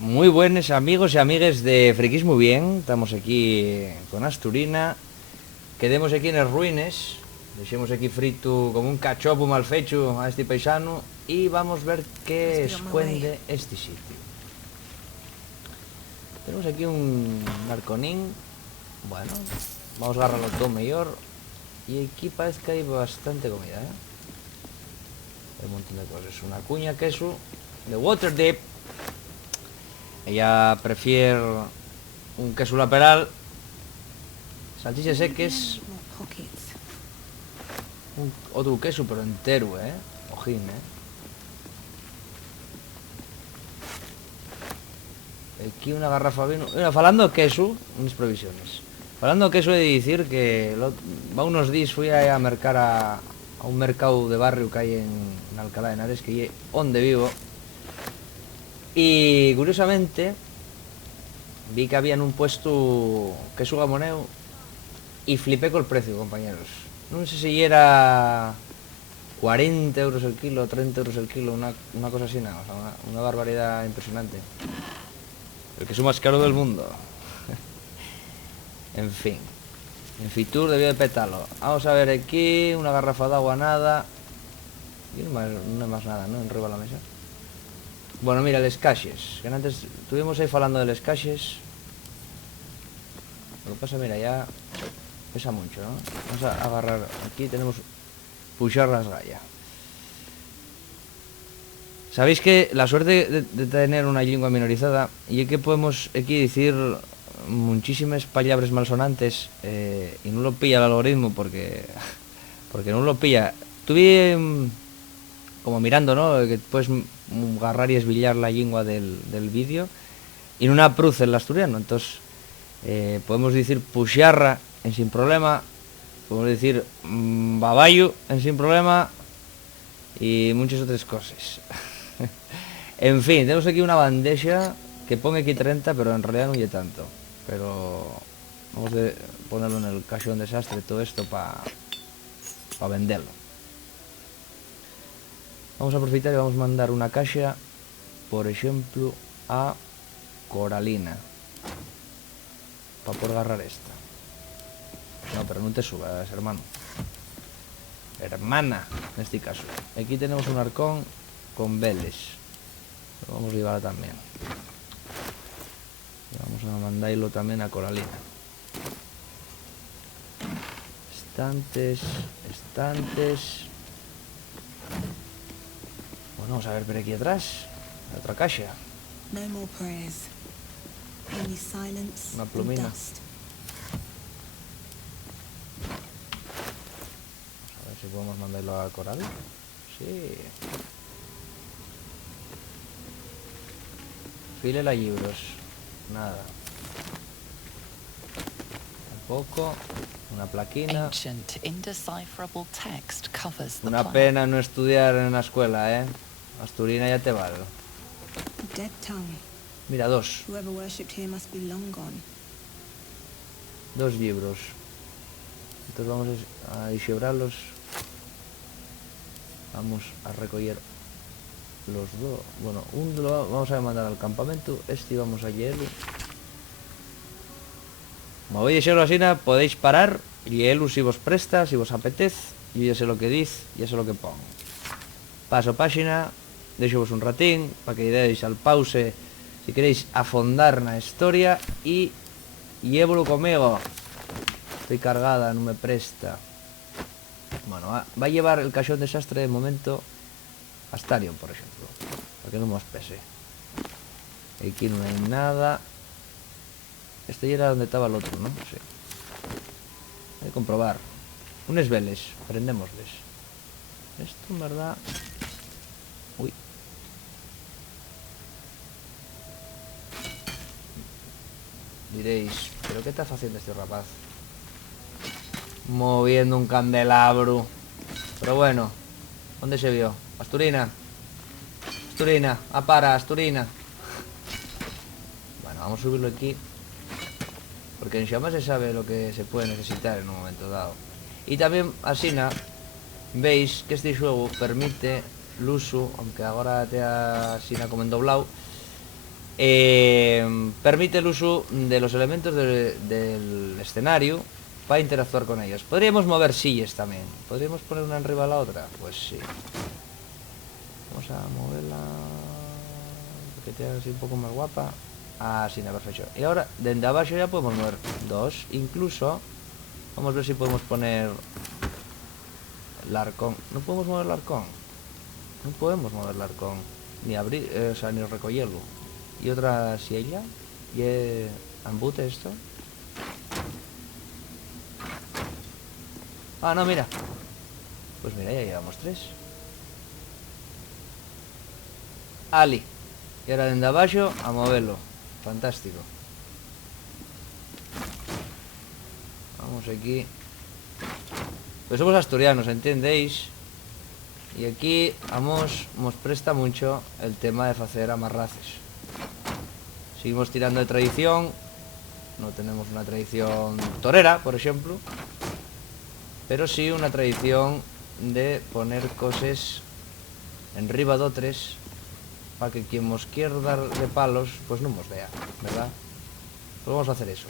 Muy buenos amigos y amigues de Friquismo Bien. Estamos aquí con Asturina. Quedemos aquí en las ruines. Dejemos aquí frito como un cachopo mal fecho a este paisano. Y vamos a ver qué esconde este sitio. Tenemos aquí un arconín. Bueno, vamos a agarrarlo todo mejor. Y aquí parece que hay bastante comida, ¿eh? Hay un montón de cosas. Una cuña, queso de Waterdeep. Ella prefiere un queso laperal, salchichas seques, otro queso pero entero, ojín, Aquí una garrafa de vino. Bueno, falando de queso, unas provisiones. Falando de queso he de decir que va unos días fui a mercar a un mercado de barrio que hay en Alcalá de Henares, que es donde vivo. Y curiosamente vi que habían un puesto queso gamoneo y flipé con el precio, compañeros. No sé si era 40 euros el kilo, 30 euros el kilo, una cosa así, nada, o sea, una barbaridad impresionante. El queso más caro del mundo. En fin, en Fitur debió de petarlo. Vamos a ver aquí, una garrafa de agua, nada. Y no hay más nada, ¿no? Enriba de la mesa. Bueno, mira, les caches. Que antes estuvimos ahí hablando de les caches. Lo que pasa, mira, ya pesa mucho, ¿no? Vamos a agarrar. Aquí tenemos puxar las gallas. Sabéis que la suerte de tener una lengua minorizada y es que podemos aquí decir muchísimas palabras malsonantes y no lo pilla el algoritmo porque no lo pilla. Tuve como mirando, ¿no? Que puedes agarrar y esbillar la lengua del vídeo y no una pruz en el asturiano. Entonces podemos decir puxarra en sin problema, podemos decir babayo en sin problema y muchas otras cosas. En fin, tenemos aquí una bandeja que pone aquí 30, pero en realidad no hay tanto. Pero vamos a ponerlo en el cajón desastre todo esto para venderlo. Vamos a aprovechar y vamos a mandar una caja, por ejemplo, a Coralina. Para poder agarrar esta. No, pero no te subas, hermano. Hermana, en este caso. Aquí tenemos un arcón con veles. Lo vamos a llevar también. Y vamos a mandarlo también a Coralina. Estantes. Bueno, vamos a ver por aquí atrás. La otra caja. Una plumina. A ver si podemos mandarlo a Coral. Sí. File la libros. Nada. Tampoco. Una plaquina. Una pena no estudiar en la escuela, Asturina ya te vale. Mira, dos libros. Entonces vamos a dishebrarlos. Vamos a recoger los dos. Bueno, uno lo vamos a mandar al campamento. Este vamos a hielo. Como voy a decirlo así, podéis parar y él si vos presta, si vos apetece. Yo ya sé lo que dice, ya sé lo que pongo. Paso página, deixo-vos un ratín para que deis al pause si queréis afondar na historia y llévolo conmigo. Estoy cargada, no me presta. Bueno, va a llevar el cajón desastre de momento a Starion, por ejemplo, para que no nos pese. Aquí no hay nada. Este ya era donde estaba el otro, ¿no? Sí. Hay que comprobar. Unes veles, prendémosles. Esto en verdad... Uy. Diréis, ¿pero qué está haciendo este rapaz? Moviendo un candelabro. Pero bueno, ¿dónde se vio? Asturina. Asturina, para, Asturina. Bueno, vamos a subirlo aquí. Porque en Xiaomi se sabe lo que se puede necesitar en un momento dado. Y también, así, veis que este juego permite el uso, aunque ahora te así como en doblado, permite el uso de los elementos del escenario para interactuar con ellos. Podríamos mover sillas también. ¿Podríamos poner una arriba a la otra? Pues sí. Vamos a moverla, que te haga así un poco más guapa. Así, no, perfecto. Y ahora, desde abajo ya podemos mover dos. Incluso, vamos a ver si podemos poner el arcón. No podemos mover el arcón. No podemos mover el arcón. Ni abrir, o sea, ni recogerlo. Y otra silla. Y embute esto. Ah, no, mira. Pues mira, ya llevamos 3. Ali. Y ahora desde abajo a moverlo. Fantástico. Vamos aquí. Pues somos asturianos, ¿entendéis? Y aquí nos presta mucho el tema de hacer amarraces. Seguimos tirando de tradición. No tenemos una tradición torera, por ejemplo, pero sí una tradición de poner cosas en riba de otras para que quien nos quiera dar de palos pues no nos vea, ¿verdad? Pues vamos a hacer eso.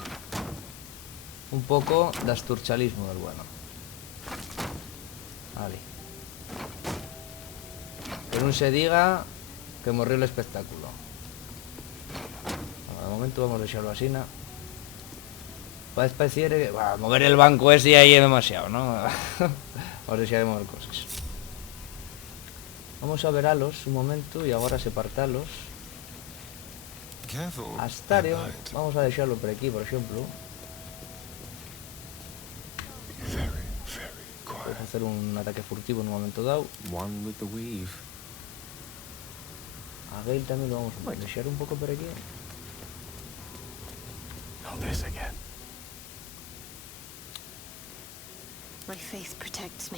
Un poco de asturchalismo del bueno. Vale. Que no se diga que morrió el espectáculo. Bueno, de momento vamos a dejarlo así, ¿no? Puede parecer que mover el banco ese ahí es demasiado, ¿no? Vamos a dejar de mover cosas. Vamos a veralos un momento y ahora separarlos. Astario, vamos a dejarlo por aquí, por ejemplo. Vamos a hacer un ataque furtivo en un momento dado. A Gale también lo vamos a dejar un poco por aquí.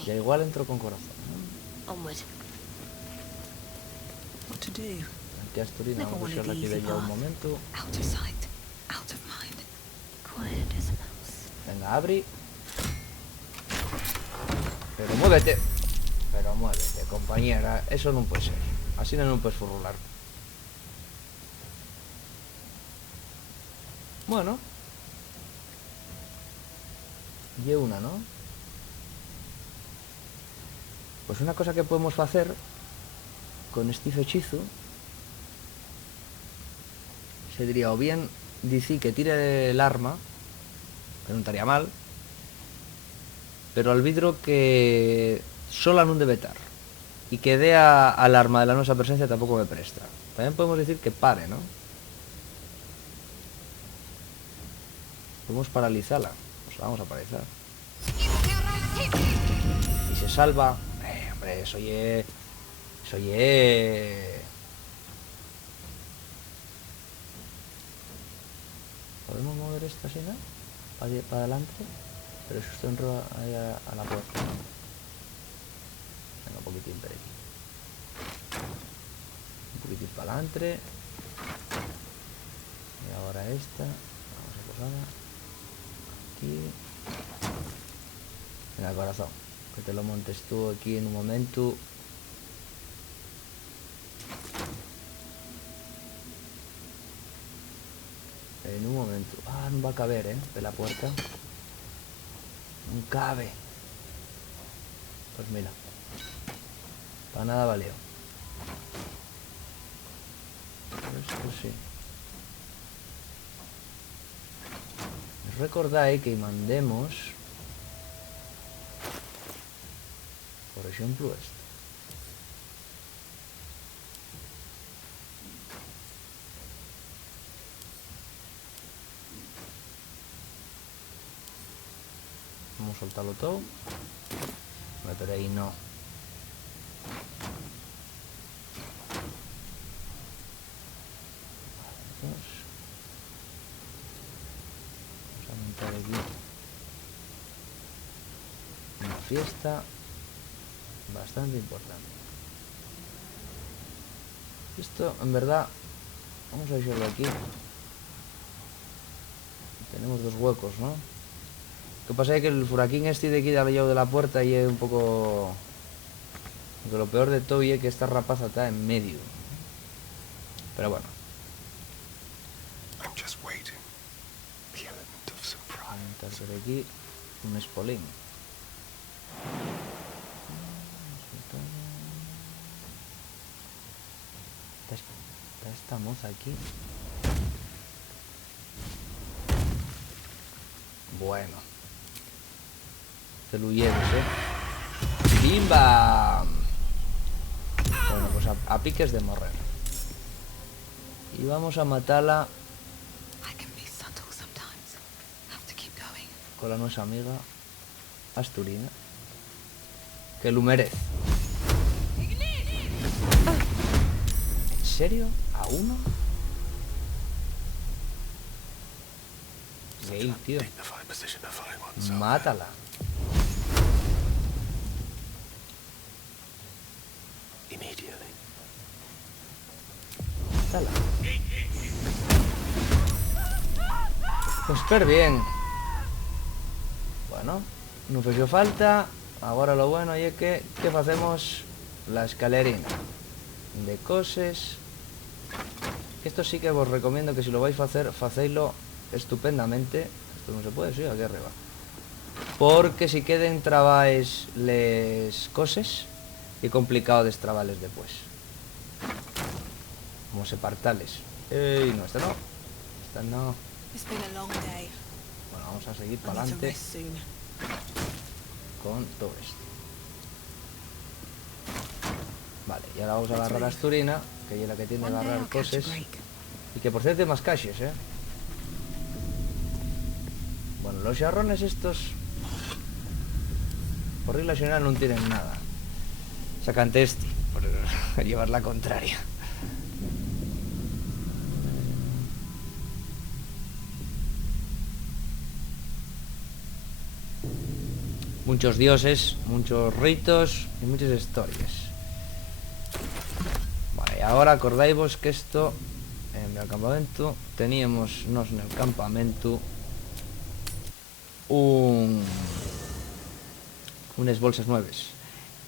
Ya igual entro con corazón, ¿no? Aquí Asturina, vamos a dejarla aquí de ya un momento. Venga, abri. Pero muévete, compañera. Eso no puede ser. Así no puedes furrular. Bueno. Y una, ¿no? Pues una cosa que podemos hacer con este hechizo se diría o bien decir que tire el arma, que no estaría mal, pero al vidro que sola non debe estar y que dé al arma de la nuestra presencia tampoco me presta. También podemos decir que pare, ¿no? Podemos paralizarla. Pues la vamos a paralizar. Y se salva. Hombre, eso ye. ¿Podemos mover esto así, no? Para adelante. Pero si usted entró ahí a la puerta. Venga, un poquitín por aquí. Un poquitín para adelante. Y ahora esta. Vamos a posarla. Aquí. Venga, corazón. Que te lo montes tú aquí en un momento. En un momento. Ah, no va a caber, de la puerta. No cabe. Pues mira. Para nada valió. Esto sí. Recordáis que mandemos, por ejemplo, esto. Vamos a soltarlo todo. Pero ahí no. Vamos a montar aquí una fiesta bastante importante. Esto, en verdad, vamos a dejarlo aquí. Tenemos dos huecos, ¿no? Lo que pasa es que el furaquín este de aquí al lado de la puerta y es un poco... Aunque lo peor de todo es que esta rapaza está en medio. Pero bueno. waiting. The element of surprise. Entrar por aquí. Un espolín. Está esta moza aquí. Bueno. Te lo lleves, ¡Bimba! Bueno, pues a piques de morrer. Y vamos a matarla con la nuestra amiga Asturina, que lo merece. ¿En serio? ¿A uno? Gale, tío. Dignified position to find oneself. Mátala. Immediately. Mátala. Pues súper bien. Bueno, no fue falta. Ahora lo bueno es que hacemos la escalerina de coses. Esto sí que os recomiendo que si lo vais a hacer, facéislo estupendamente. Esto no se puede, sí, aquí arriba. Porque si queden trabáis les coses y complicado destrabarles después. Como separtales. ¡Ey! No, esta no. Esta no. Bueno, vamos a seguir para adelante con todo esto. Vale, y ahora vamos a agarrar a Asturina, que es la que tiene que agarrar cosas. Y que por cierto hay más caches, Bueno, los charrones estos por regla general no tienen nada. Sacante este, por llevar la contraria. Muchos dioses, muchos ritos y muchas historias. Vale, y ahora acordáis que esto en el campamento teníamos en el campamento unas bolsas nuevas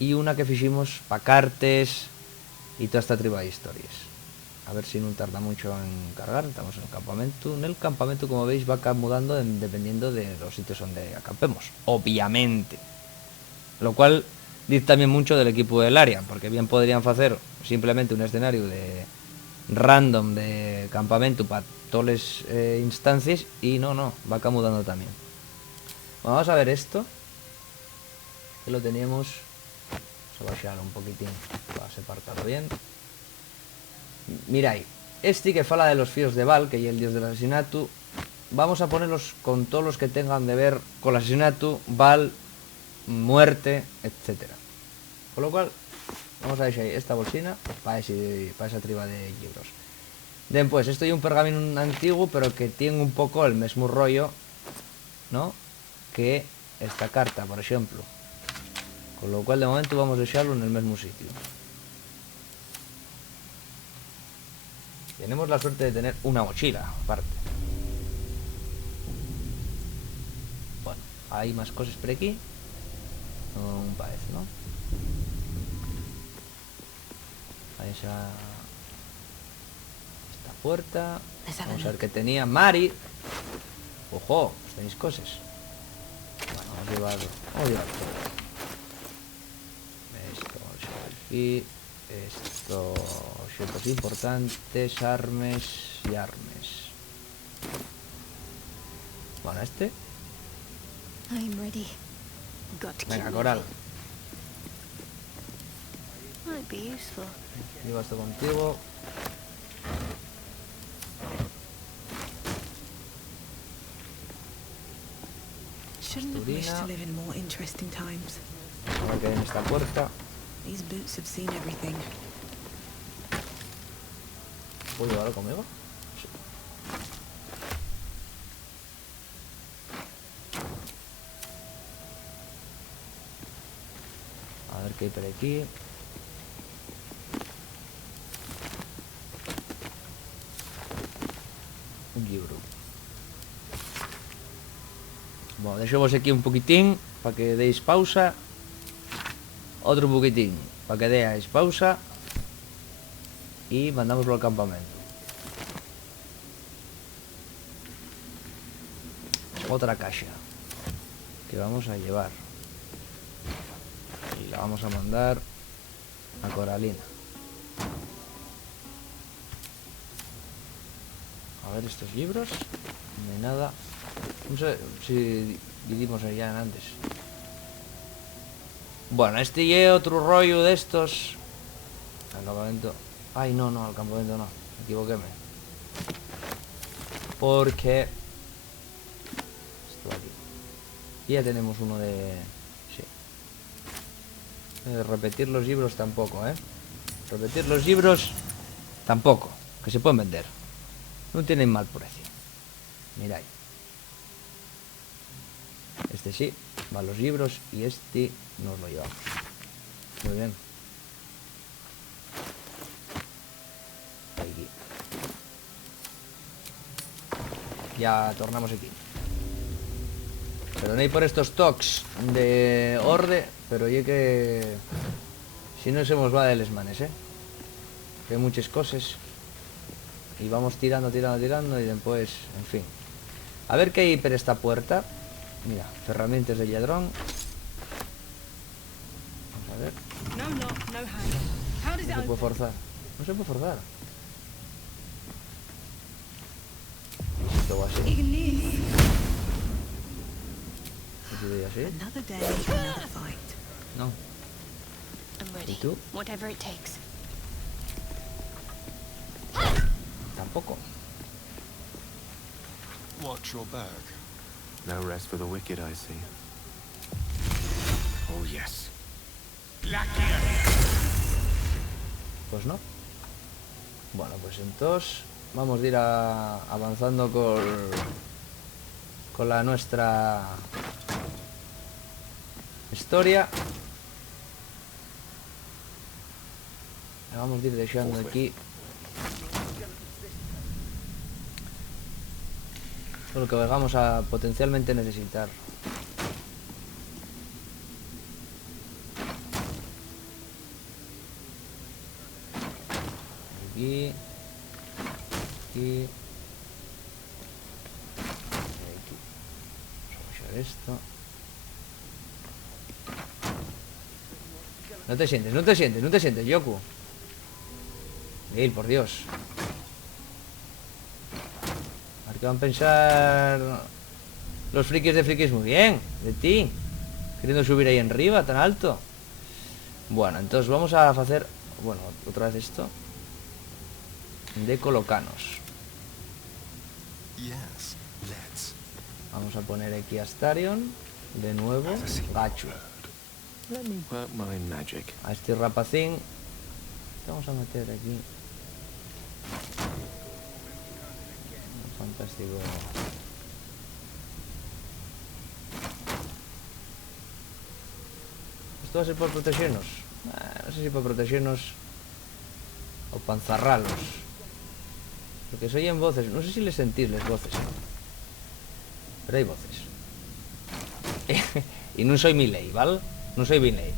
y una que fiximos para cartes y toda esta triba de historias. A ver si no tarda mucho en cargar. Estamos en el campamento. En el campamento, como veis, va mudando dependiendo de los sitios donde acampemos, obviamente. Lo cual dice también mucho del equipo del área, porque bien podrían hacer simplemente un escenario de random de campamento para todas las instancias, y no, va mudando también. Bueno, vamos a ver esto, que lo teníamos. Vamos a bajar un poquitín para separarlo bien. Mirai, este que fala de los fíos de Val, que es el dios del asesinato, vamos a ponerlos con todos los que tengan de ver con el asesinato, Val, muerte, etcétera. Con lo cual, vamos a dejar esta bolsina para esa triba de libros. Después, esto es un pergamino antiguo, pero que tiene un poco el mismo rollo, ¿no?, que esta carta, por ejemplo. Con lo cual, de momento, vamos a dejarlo en el mismo sitio. Tenemos la suerte de tener una mochila, aparte. Bueno, hay más cosas por aquí. No parece, ¿no? Ahí esta puerta. Vamos a ver qué tenía Mari. Ojo, pues tenéis cosas. Bueno, vamos a llevar todo. Esto, aquí. Esto, objetos importantes, armes y armes. Bueno, este. Venga, Coral. Lleva esto contigo. Asturina. A ver qué hay en esta puerta. ¿Puedo llevarlo conmigo? Sí. A ver qué hay por aquí. Un libro. Bueno, dejemos aquí un poquitín para que deis pausa. Otro poquitín para que deis pausa. Y mandámoslo al campamento. otra caja que vamos a llevar y la vamos a mandar a Coralina. A ver estos libros, no hay nada. No sé si vivimos allá antes. Bueno, este y otro rollo de estos. Al campamento. Ay, no, al campamento no. Me equivoquéme. Porque esto aquí. Y ya tenemos uno de... Sí. Repetir los libros tampoco, ¿eh? Repetir los libros tampoco. Que se pueden vender. No tienen mal precio. Mirad. Este sí, van los libros y este nos lo llevamos. Muy bien. Aquí. Ya tornamos aquí. Perdonei por estos tocs de orde, pero oye que si no se nos va de les manes, que hay muchas cosas y vamos tirando y después, en fin. A ver qué hay por esta puerta. Mira, herramientas de ladrón. Vamos a ver. No se puede forzar. No se puede forzar. Esto va así. ¿Esto de así? No. ¿Y tú? Tampoco. Watch your back. No rest for the wicked, I see. Oh, yes. Pues no. Bueno, pues entonces vamos a ir avanzando con la nuestra historia. Vamos a ir dejando aquí lo que vamos a potencialmente necesitar. Aquí. Aquí. Aquí. Vamos a echar esto. No te sientes, Yoku. Gil, por Dios. A ver qué van a pensar los frikis de frikis muy bien, de ti. Queriendo subir ahí arriba, tan alto. Bueno, entonces vamos a hacer, bueno, otra vez esto. De colocanos. Yes, let's. Vamos a poner aquí a Astarion. De nuevo, Gachu. Let me work my magic. A este rapacín vamos a meter aquí. Fantástico. ¿Esto va a ser por protegernos? No sé si por protegernos o panzarralos. Porque se oyen voces. No sé si les sentís las voces. Pero hay voces. Y no soy Miley, ¿vale? No soy Miley.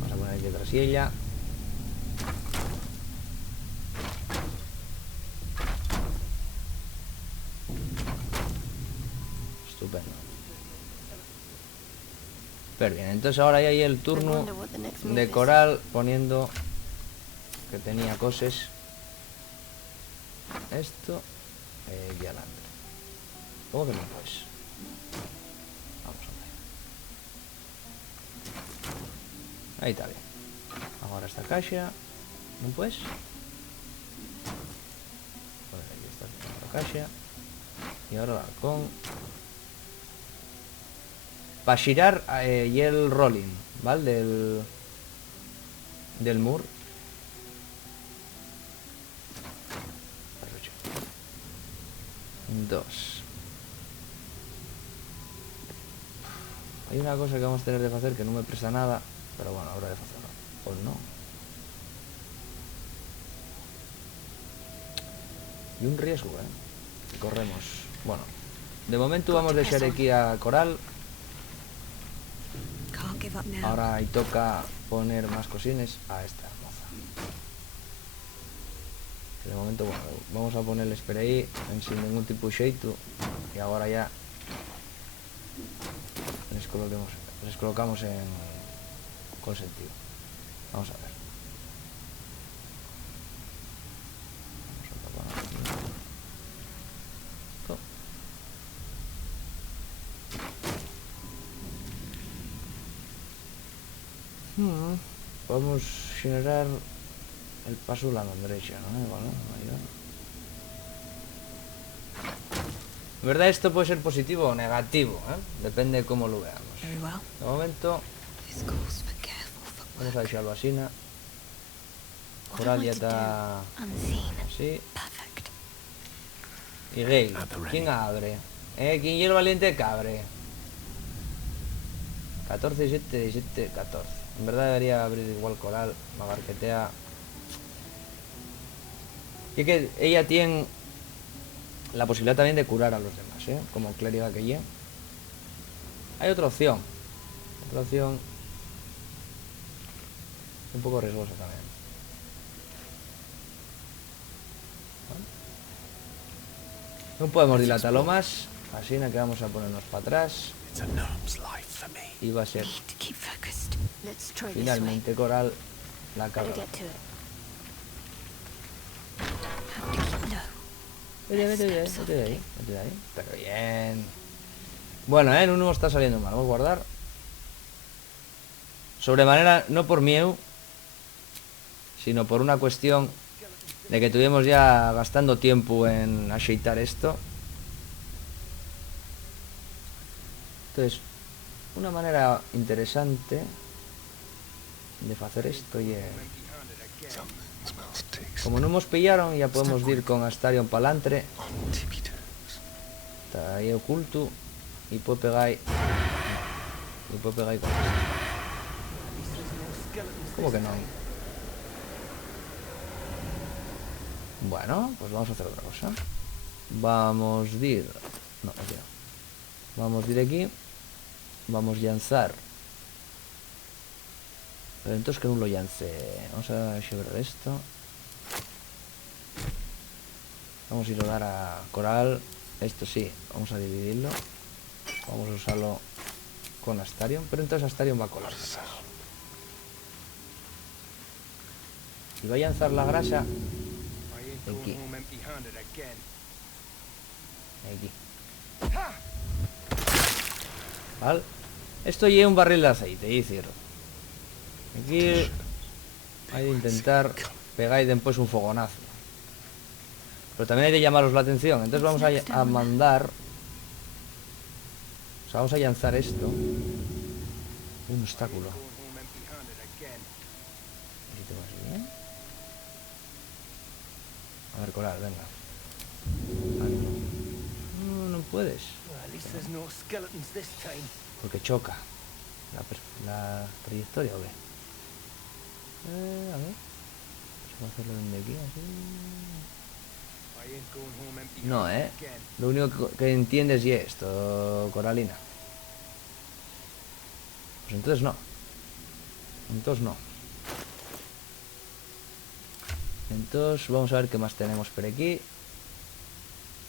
Vamos a poner aquí otra silla. Estupendo. Pero bien, entonces ahora ya hay el turno de Coral poniendo que tenía cosas. Esto y adelante. ¿Cómo que no pues? Vamos a ver. Ahí está bien. Ahora esta caja. ¿No pues? Pues aquí está otra caja. Y ahora el halcón. Para girar y el rolling, ¿vale? Del mur. Dos. Hay una cosa que vamos a tener de hacer que no me presta nada, pero bueno, habrá de hacerlo. O no. Y un riesgo, que corremos. Bueno, de momento vamos a dejar aquí a Coral. Ahora ahí toca poner más cosines a esta moza. Que de momento momento, bueno, vamos a poner el spray ahí sin ningún tipo de xeito. Y ahora ya les colocamos en consentido. Vamos a ver. Vamos a tapar aquí. Podemos generar el paso de la derecha, ¿no? Vale, ahí va. En verdad esto puede ser positivo o negativo, ¿eh? Depende de cómo lo veamos. De momento vamos a dejarlo así. Coral ya está así. Y Gale, ¿quién abre? ¿Quién y el valiente que abre? 14, 17, 17, 14. En verdad debería abrir igual Coral, Magarquetea. Y que ella tiene la posibilidad también de curar a los demás, ¿eh? Como clériga que ella. Hay otra opción. Otra opción un poco riesgosa también. ¿Vale? No podemos dilatarlo más. Así que vamos a ponernos para atrás. Y va a ser finalmente Coral la caga. Vete de ahí. Pero bien. Bueno, no está saliendo mal. Vamos a guardar. Sobremanera, no por miedo, sino por una cuestión de que estuvimos ya gastando tiempo en axeitar esto. Entonces, una manera interesante de hacer esto y como no hemos pillaron, ya podemos ir con Astarion palantre. Está ahí oculto y puede pegar ahí. Y puede pegar ahí con esto. ¿Cómo que no? Bueno, pues vamos a hacer otra cosa. Vamos a ir. No, aquí no. Vamos a ir aquí. Vamos a lanzar. Pero entonces que no lo lance. Vamos a llevar esto. Vamos a ir a dar a Coral. Esto sí, vamos a dividirlo. Vamos a usarlo con Astarion. Pero entonces Astarion va a colar. Y va a lanzar la grasa aquí. Aquí. ¿Vale? Esto lleva un barril de aceite, es decir, aquí hay de intentar pegar y después un fogonazo. Pero también hay de llamaros la atención. Entonces vamos a mandar. O sea, vamos a lanzar esto. Un obstáculo. A ver, Coral, venga. No puedes. Porque choca la trayectoria, ¿o qué? A ver. Vamos a hacerlo desde aquí, así. No, lo único que entiendes y esto, Coralina. Pues entonces no. Entonces vamos a ver qué más tenemos por aquí.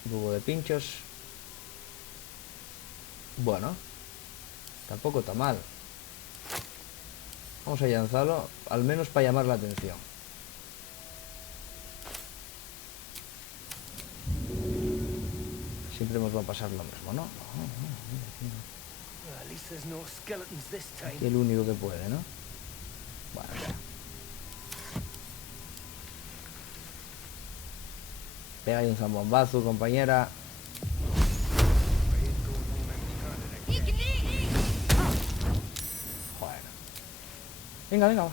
Un poco de pinchos. Bueno, tampoco está mal. Vamos a lanzarlo, al menos para llamar la atención. Siempre nos va a pasar lo mismo, ¿no? Aquí el único que puede, ¿no? Bueno, ya. Pega ahí un zambombazo, compañera. Joder. Venga, va.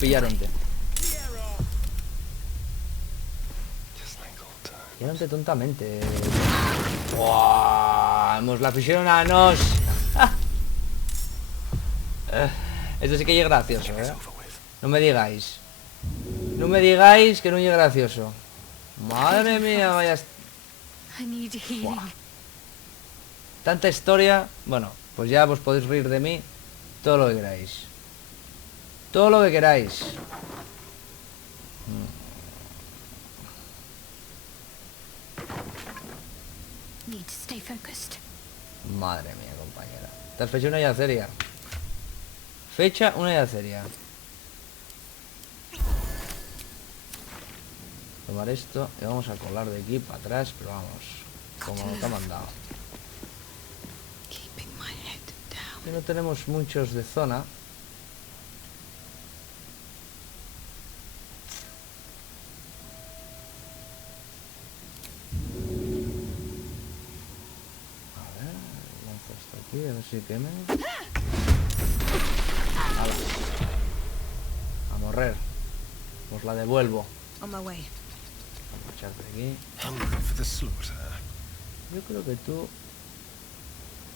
Pillaronte. Pillaronte tontamente. ¡Wow! Nos la pusieron a nos. Esto sí que es gracioso, ¿eh? No me digáis. No me digáis que no es gracioso. Madre mía, vaya. Wow. Tanta historia. Bueno, pues ya vos podéis reír de mí todo lo que queráis. Todo lo que queráis. Need to stay focused. Madre mía, compañera. Te has fecha una yaceria. Fecha una yaceria. Tomar esto y vamos a colar de aquí para atrás, pero vamos, como nos ha mandado. Keeping my head down. Y no tenemos muchos de zona. A ver, lanzo esto aquí, a ver si queme. ¡Hala! A morrer. Os la devuelvo. On my way. Vamos a echarte aquí. Hungry for the slaughter. Yo creo que tú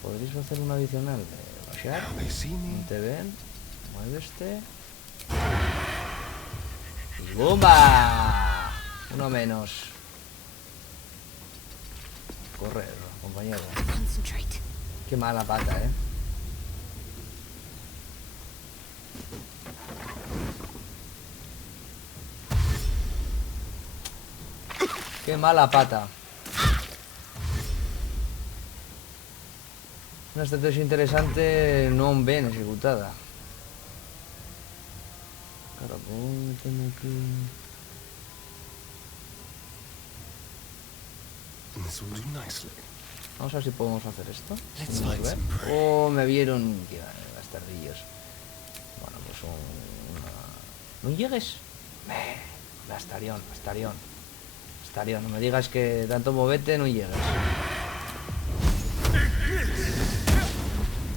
podrías hacer un adicional de baixar. Now they see me. No te ven. Muéveste. Y ¡bomba! Uno menos. Correr, compañero. Concentrate. Qué mala pata, ¿eh? Qué mala pata. Una estrategia interesante non ben ejecutada. Claro, ¿cómo tengo aquí? This will do nicely. Vamos a ver si podemos hacer esto. Let's Vamos a find ver. some prey. Oh, me vieron. Qué bastardillos. Bueno, pues ¿No llegues? Bastarión, bastarión. Bastarión, no me digas que tanto movete no llegues.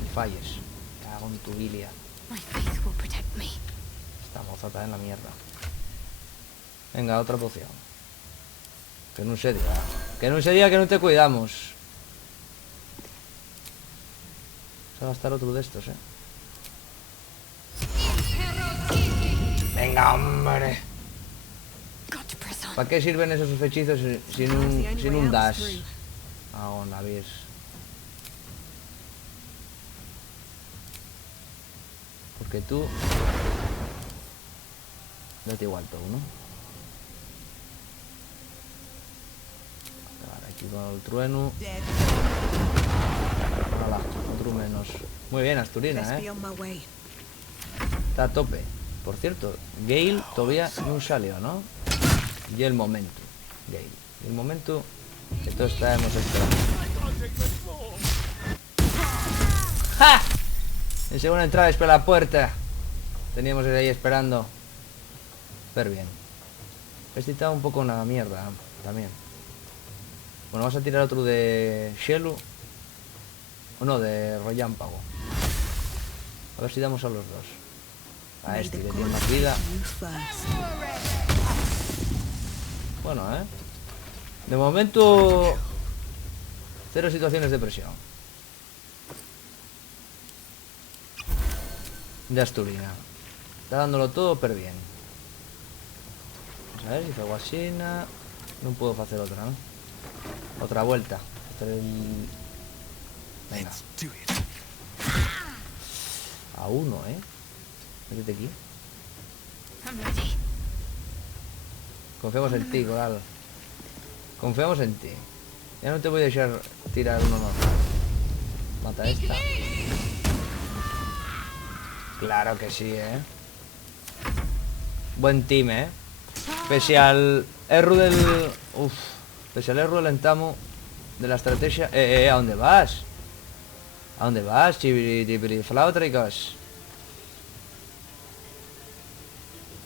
Ni falles. Cago en tu bilia. My faith will protect me. Esta moza está en la mierda. Venga, otra poción. Que no se diga. Que no se diga que no te cuidamos. Se va a gastar otro de estos, ¿eh? Venga, hombre. Got to press on. ¿Para qué sirven esos hechizos sin un dash? Ah, onda, ves. Porque tú... Date igual todo, ¿no? Vale, aquí con el trueno. Hala, otro menos. Muy bien, Asturina, Best ¿eh? be on my way. Está a tope. Por cierto, Gale todavía no salió, ¿no? Y el momento. Gale. El momento que todos estábamos esperando. ¡Ja! En segunda entrada es por la puerta. Teníamos ahí esperando. Pero bien. Este está un poco una mierda también. Bueno, vamos a tirar otro de Shelu. O no, de Relámpago. A ver si damos a los dos. A May este the que tiene gods más vida. take you first. Bueno, de momento... Cero situaciones de presión. De Asturina. Está dándolo todo, pero bien. Vamos a ver si hago así. No puedo hacer otra, ¿no? Otra vuelta. Hacer el... Venga. Let's do it. A uno, ¿eh? Métete aquí. I'm ready. Confiamos en ti, Coral. Confiamos en ti. Ya no te voy a dejar tirar uno normal. Mata a esta. Claro que sí, ¿eh? Buen team, ¿eh? Pese al error del... Uf. Pese al error del entamo de la estrategia... ¿A dónde vas? ¿A dónde vas, chibiriflautricos?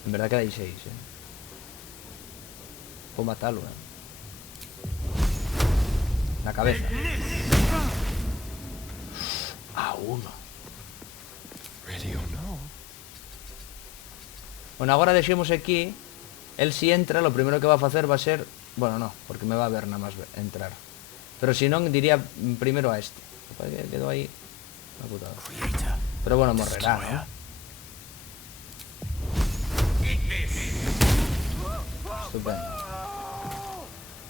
En verdad quedáis 6, ¿eh? Puedo matarlo, ¿eh? La cabeza. A uno. Ready or no? Bueno, ahora dejemos aquí. Él si entra, lo primero que va a hacer va a ser... Bueno, no, porque me va a ver nada más entrar. Pero si no, diría primero a este. Que quedó ahí una putada. Creator. Pero bueno, morrerá, ¿no? Estupendo.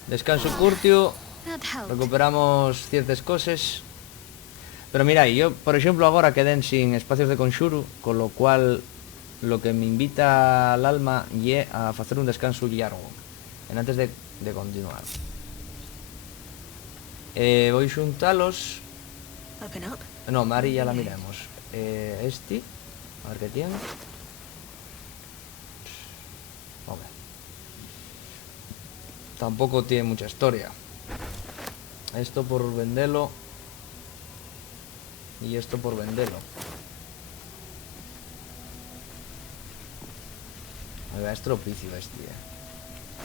Descanso curtio. That helped. Recuperamos ciertas cosas. Pero mira, yo, por ejemplo, ahora queden sin espacios de conxuro, con lo cual lo que me invita al alma es a hacer un descanso largo en antes de continuar. Voy xuntalos. Open up. No, Mari ya la miremos. Este. A ver qué tiene. Hombre. Tampoco tiene mucha historia. Esto por venderlo. Y esto por venderlo. Es tropicio este.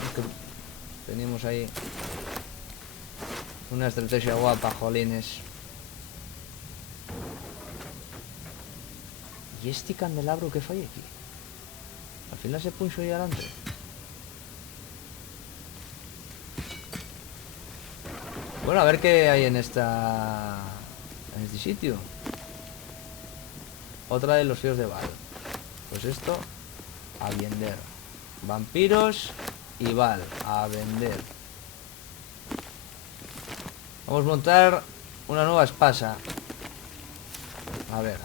Es que tenemos ahí una estrategia guapa, jolines. ¿Y este candelabro que falla aquí? Al final se puso ahí adelante. Bueno, a ver qué hay en este sitio. Otra de los fíos de Val. Pues esto a vender. Vampiros y Val a vender. Vamos a montar una nueva espasa. A ver.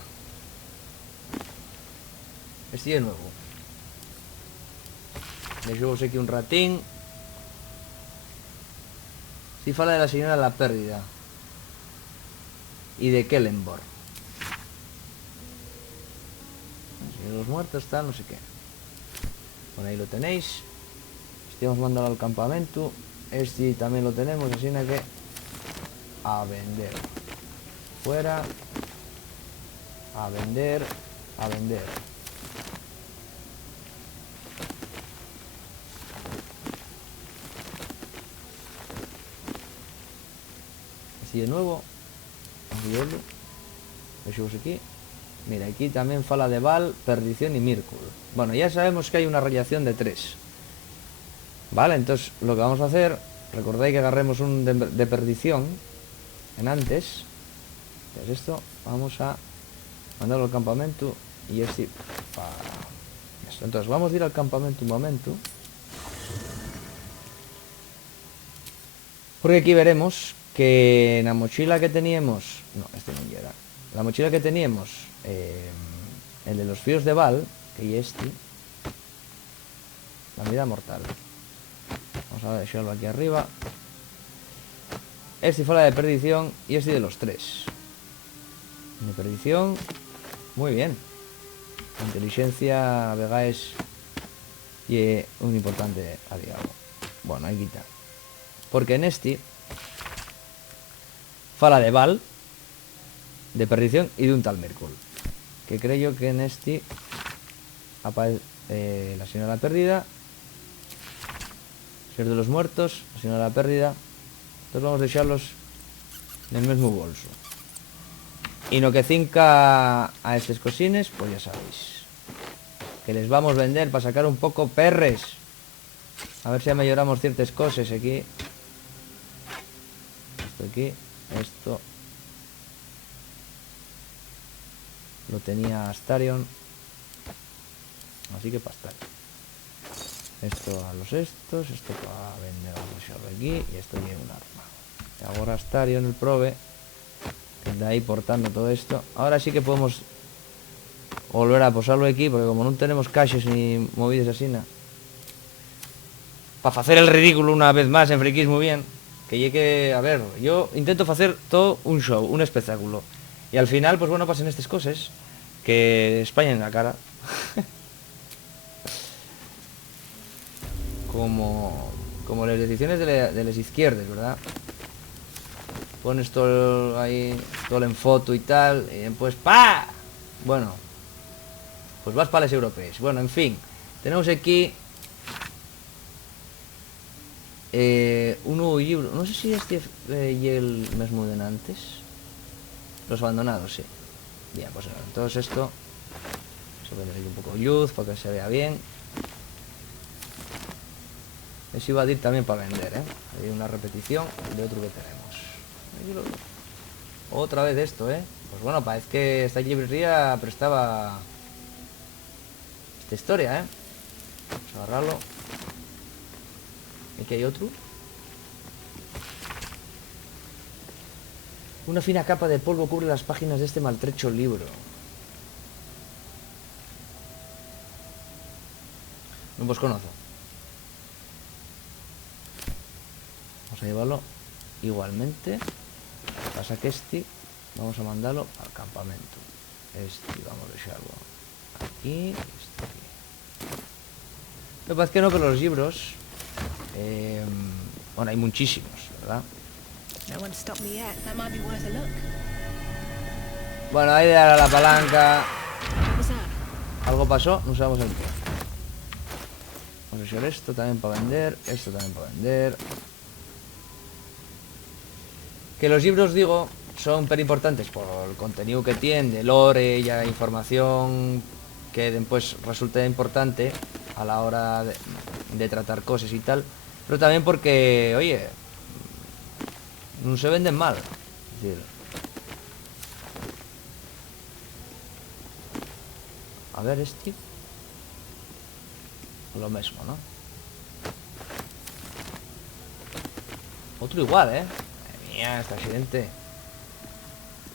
Este de nuevo. Deixemos aquí un ratín. Si fala de la señora La Pérdida y de Kellenborg. Si los muertos están, no sé qué. Bueno, ahí lo tenéis. Estamos mandando al campamento. Este también lo tenemos, así que a vender. Fuera. A vender. A vender. Así de nuevo. Vamos a verlo. Lo llevamos aquí. Mira, aquí también fala de Val, Perdición y Mírculo. Bueno, ya sabemos que hay una radiación de 3. Vale, entonces lo que vamos a hacer, recordáis que agarremos un de perdición en antes. Pues esto, vamos a mandarlo al campamento y este para esto. Entonces vamos a ir al campamento un momento. Porque aquí veremos que en la mochila que teníamos... No, este no llega. La mochila que teníamos, el de los fíos de Val, que es este, la mirada mortal. Vamos a dejarlo aquí arriba. Este fue la de perdición y este de los 3. De perdición, muy bien. Inteligencia, Vega es y un importante aliado. Bueno, ahí quita. Porque en este fala de Val, de perdición y de un tal Mércul. Que creo yo que en este aparece la señora perdida, Señor de los muertos, la señora perdida. Entonces vamos a dejarlos en el mismo bolso. Y no que cinca a estos cosines, pues ya sabéis que les vamos a vender para sacar un poco perres. A ver si mejoramos ciertas cosas aquí. Esto aquí, esto lo tenía Astarion, así que para Astarion. Esto a los estos, esto para vender, vamos a dejarlo aquí. Y esto tiene un arma. Y ahora Astarion, el prove, que está ahí portando todo esto. Ahora sí que podemos volver a posarlo aquí, porque como no tenemos caches ni movidas así, nada. Para hacer el ridículo una vez más en Friquis muy bien. Que llegue, a ver, yo intento hacer todo un show, un espectáculo. Y al final, pues bueno, pasan estas cosas que España en la cara. como las decisiones de las izquierdas, ¿verdad? Pones todo ahí, todo en foto y tal, y después ¡pa! Bueno, pues vas para las europeas. Bueno, en fin, tenemos aquí un nuevo libro. No sé si este y el mismo de antes. Los abandonados, sí. Bien, pues entonces esto se puede un poco de luz para que se vea bien. Eso iba a ir también para vender, ¿eh? Hay una repetición de otro que tenemos. Otra vez esto, ¿eh? Pues bueno, parece que esta librería prestaba esta historia, ¿eh? Vamos a agarrarlo. Aquí hay otro. Una fina capa de polvo cubre las páginas de este maltrecho libro. No os conozco. Vamos a llevarlo igualmente. Pasa que vamos a mandarlo al campamento. Vamos a dejarlo aquí, aquí. Lo que pasa es que no, pero los libros... bueno, hay muchísimos, ¿verdad? No one stopped me yet. That might be worth a look. Bueno, hay de dar a la palanca. What was that? Algo pasó, no sabemos el qué. Vamos a hacer esto también para vender. Esto también para vender. Que los libros, digo, son súper importantes por el contenido que tienen, de lore y información que después resulta importante a la hora de tratar cosas y tal. Pero también porque, oye, no se venden mal. Es decir, a ver, lo mismo, ¿no? Otro igual, ¿eh? Madre mía, este accidente.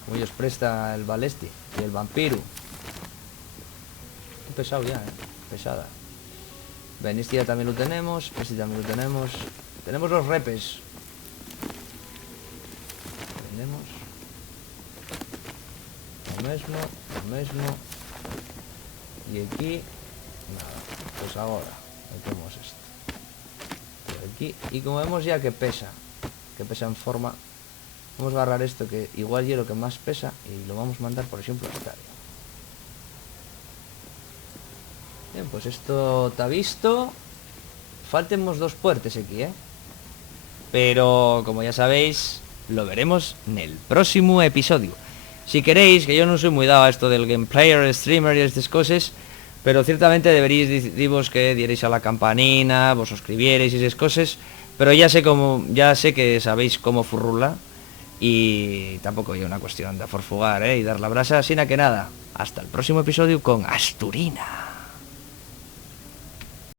Como ellos presta el balesti y el vampiro. Qué pesado ya, ¿eh? Pesada. Ven, este ya también lo tenemos. Este también lo tenemos. Tenemos los repes. Vendemos. Lo mismo. Y aquí, nada. Pues ahora, metemos esto. Por aquí. Y como vemos ya que pesa en forma, vamos a agarrar esto que igual es lo que más pesa y lo vamos a mandar, por ejemplo, a Italia. Bien, pues esto está visto. Faltemos 2 puertas aquí, ¿eh? Pero, como ya sabéis, lo veremos en el próximo episodio. Si queréis, que yo no soy muy dado a esto del gameplay, el streamer y estas cosas, pero ciertamente deberíais deciros que dierais a la campanina, vos suscribierais y esas cosas, pero ya sé que sabéis cómo furrula y tampoco hay una cuestión de forfugar, y dar la brasa, sino que nada, hasta el próximo episodio con Asturina.